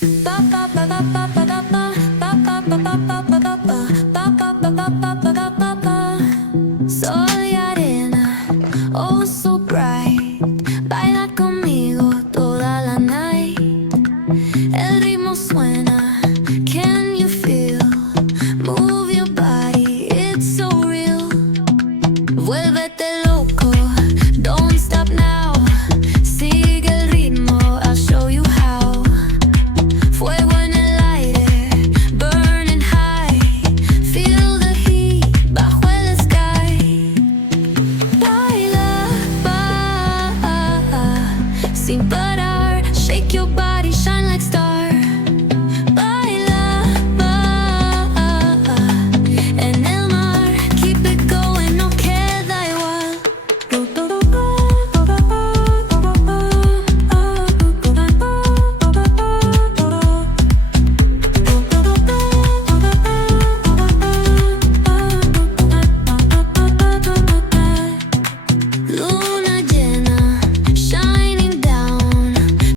Sol y arena, oh so bright. Baila conmigo toda la night. El ritmo suena.